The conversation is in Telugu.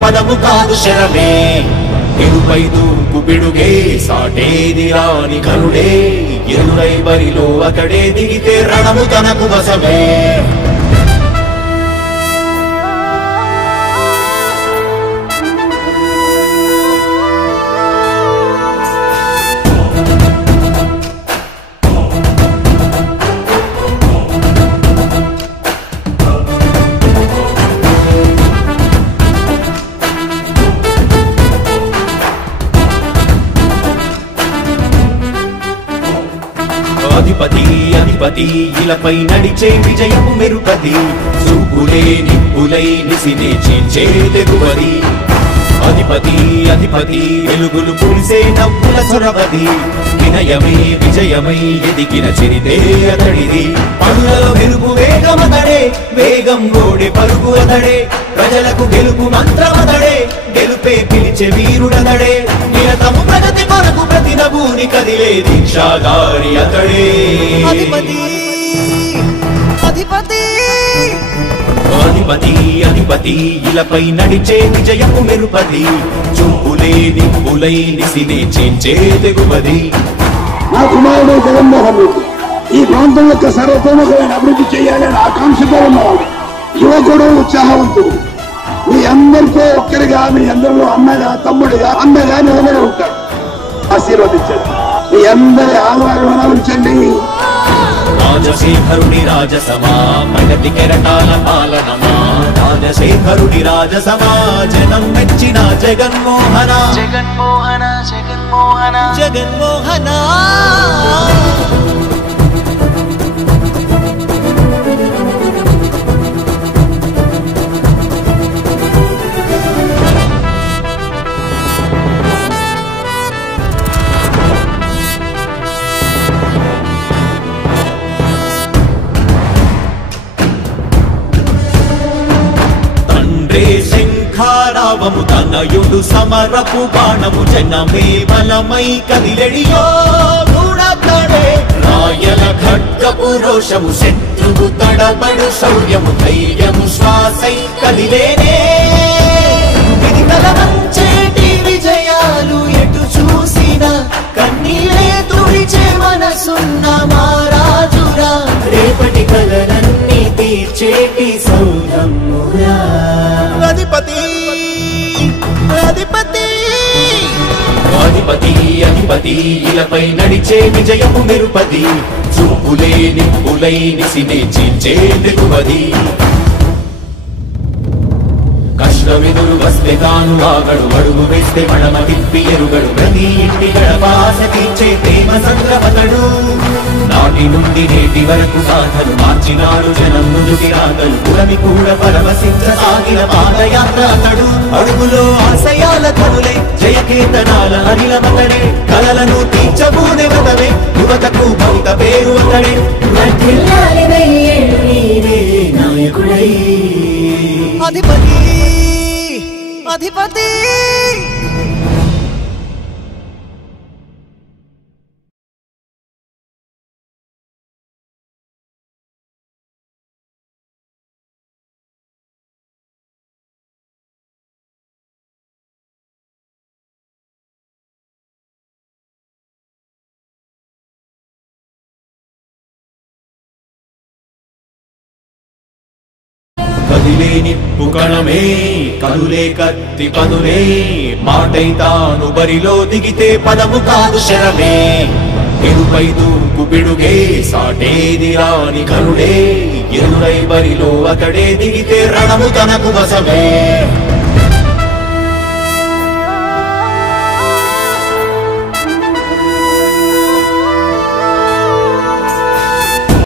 పదము కాదు శరమే ఎరుపై దూకు పిడుగే సాటేది రాని కరుడే ఎరురై బరిలో అతడే దిగితే రణము తనకు వశమే అధిపతి అధిపతి ఇలపై నడిచే విజయము మెరుపది చూపులే నిప్పులై నిసినే చీల్చే తెగువది అధిపతి అధిపతి వెలుగులు పులిసే నవ్వుల చొరవది వినయమై విజయమై ఎదిగిన చిరితే అతడిది పనులలో మెరుపు వేగమతడే వేగం గోడే పరుగు అతడే ప్రజలకు గెలుపు మంత్రమతడే గెలుపే పిలిచే వీరుడతడే నిరతము ప్రగతి కొరకు ప్రతి నభూని కదిలే దీక్షాగారి అతడే అధిపతి అధిపతి అధిపతి అధిపతి ఇలపై నడిచే విజయము మెరుపది చూపులే నిప్పులై నిసినే చేంచే తెగువది నా కుమారుడు జగన్మోహన్ రెడ్డి ఈ ప్రాంతం యొక్క సర్వతోముఖమైన అభివృద్ధి చేయాలని ఆకాంక్షతో ఉన్నవాడు యువకుడు ఉత్సాహవంతుడు మీ అందరితో ఒక్కరిగా మీ అందరిలో అన్నగా తమ్ముడిగా అన్నగా నిలబడి ఉంటాడు ఆశీర్వదించండి మీ అందరి ఆదరణ ఉంచండి రాజశేఖరుడి రాజసమా ప్రగతి కెరటాల పాలనమా రాజశేఖరుడి రాజసమా జనం మెచ్చిన జగన్మోహన జగన్మోహన జగన్మోహన జగన్మోహన శంఖారావము తనయుడు సమరపు బాణము జనమే బలమై కదిలెడియో గూడతడే రాయల ఖడ్గపు రోషము శత్రువు తడబడు శౌర్యము ధైర్యము శ్వాసై కదిలేనే ఇది కలవంచేటి విజయాలు ఎటు చూసినా కన్నీలే తుడిచే మనసున్న మారాజురా రేపటి కలలన్నీ తీర్చేటి సౌరమ్మురా అధిపతి అధిపతి అధిపతి అధిపతి ఇలపై నడిచే విజయము మెరుపది చూపులే నిప్పులై నిసినే చీల్చే తెగువది కష్టమెదురు వస్తే తాను ఆగడు అడుగు వేస్తే మడమ తిప్పి ఎరుగడు ప్రతి ఇంటి గడపాస తీర్చే ప్రేమ సంద్రపతడు నాటి నుండి నేటి వరకు సాధలు మార్చినాడు జనం నుదుటి రాగలు పురమి కూడా పరవశించసాగిన పాదయాత్ర అతడు అడుగులో ఆశయాల కనులే జయకేతనాల అనిలమతడే కలలను తీర్చబూనెవతవే యువతకు భవిత పేరు అతడే నాయకుడై అధిపతి అధిపతి కదిలే నిప్పు కణమే కనులే కత్తి పదులే మాటై తాను బరిలో దిగితే పదము కాదు శరమే ఎరుపై దూకు పిడుగే సాటేది రాని కరుడే ఎరురై బరిలో అతడే దిగితే రణము తనకు వశమే